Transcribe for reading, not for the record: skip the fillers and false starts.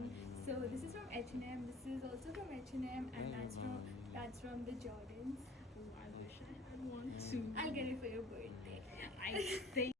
one. So this is from H&M. This is also from H&M, and that's from the Jordans. Oh, I wish I had one too. I'll get it for your birthday. I think